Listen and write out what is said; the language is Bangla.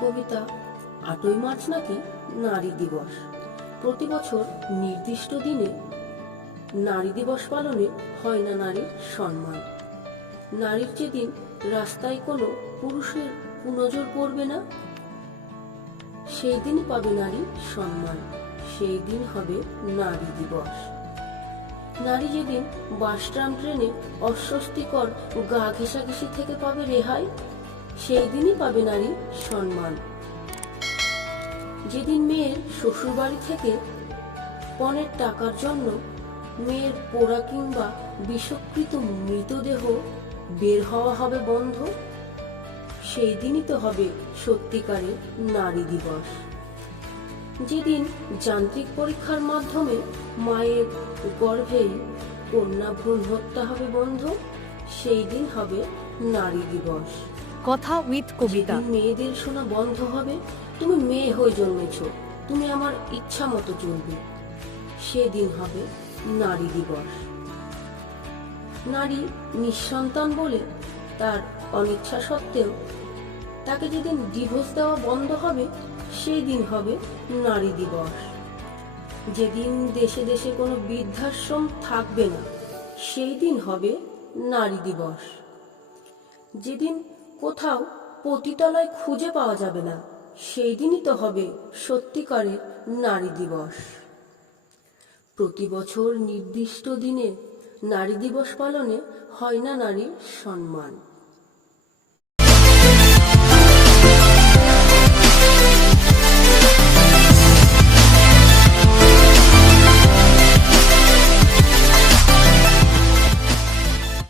কবিতা ৮ই মার্চ নাকি নারী দিবস। প্রতি বছর নির্দিষ্ট দিনে নারী দিবস পালনে হয় না নারীর সম্মান। নারীর যেদিন রাস্তায় কোনো পুরুষের কুনজর পড়বে না, সেই দিনই পাবে নারী সম্মান, সেই দিন হবে নারী দিবস। নারী যেদিন বাস ট্রাম ট্রেনে অস্বস্তিকর গা ঘেঁষাঘেঁষি থেকে পাবে রেহাই, সেই দিনই পাবে নারী সম্মান। যেদিন মেয়ের শ্বশুরবাড়ি থেকে পণের টাকার জন্য মেয়ের পোড়া কিংবা বিষকৃত মৃতদেহ বের হওয়া হবে বন্ধ, সেই দিনই তো হবে সত্যিকারের নারী দিবস। যেদিন যান্ত্রিক পরীক্ষার মাধ্যমে মায়ের গর্ভেই কন্যা ভ্রূণ হত্যা হবে বন্ধ, সেই দিন হবে নারী দিবস। কথা উইথ কবিতা। যেদিন মেয়েদের শোনা বন্ধ হবে, তুমি মেয়ে হয়ে জন্মেছ, তুমি আমার ইচ্ছা মতো চলবে, সেদিন হবে নারী দিবস। নারী নিঃসন্তান বলে তার অনিচ্ছা সত্ত্বেও তাকে যেদিন ডিভোর্স দেওয়া বন্ধ হবে, সেই দিন হবে নারী দিবস। যেদিন দেশে দেশে কোনো বৃদ্ধাশ্রম থাকবে না, সেই দিন হবে নারী দিবস। যেদিন কোথাও পতিতালয় খুঁজে পাওয়া যাবে না, সেই দিনই তো হবে সত্যিকারের নারী দিবস। প্রতি বছর নির্দিষ্ট দিনে নারী দিবস পালনে হয় না নারীর সম্মান।